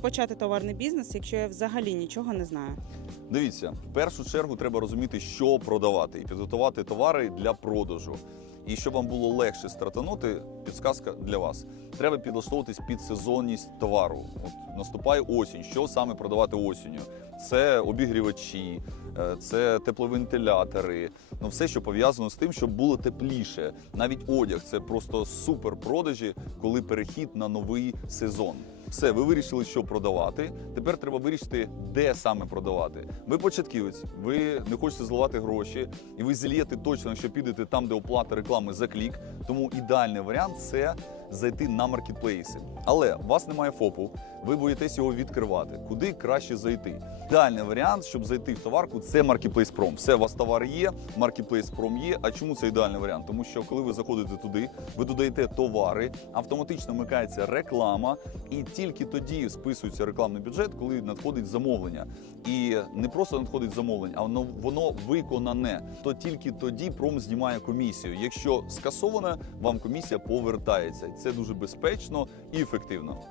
почати товарний бізнес, якщо я взагалі нічого не знаю? Дивіться, в першу чергу треба розуміти, що продавати, і підготувати товари для продажу. І щоб вам було легше стартанути, підсказка для вас. Треба підлаштовуватись під сезонність товару. От наступає осінь. Що саме продавати осінню? Це обігрівачі, е, це тепловентилятори, ну все, що пов'язано з тим, щоб було тепліше. Навіть одяг це просто супер продажі, коли перехід на новий сезон. Все, ви вирішили, що продавати. Тепер треба вирішити, де саме продавати. Ви початківець, ви не хочете зливати гроші, і ви зільєте точно, якщо підете там, де оплата реклами за клік. Тому ідеальний варіант це зайти на маркетплейси. Але у вас немає ФОПу, ви боїтесь його відкривати. Куди краще зайти? Ідеальний варіант, щоб зайти в товарку, це Marketplace Prom. Все, у вас товар є, Marketplace Prom є. А чому це ідеальний варіант? Тому що коли ви заходите туди, ви додаєте товари, автоматично вмикається реклама, і тільки тоді списується рекламний бюджет, коли надходить замовлення. І не просто надходить замовлення, а воно, воно виконане. То тільки тоді пром знімає комісію. Якщо скасоване, вам комісія повертається. Це дуже безпечно і ефективно.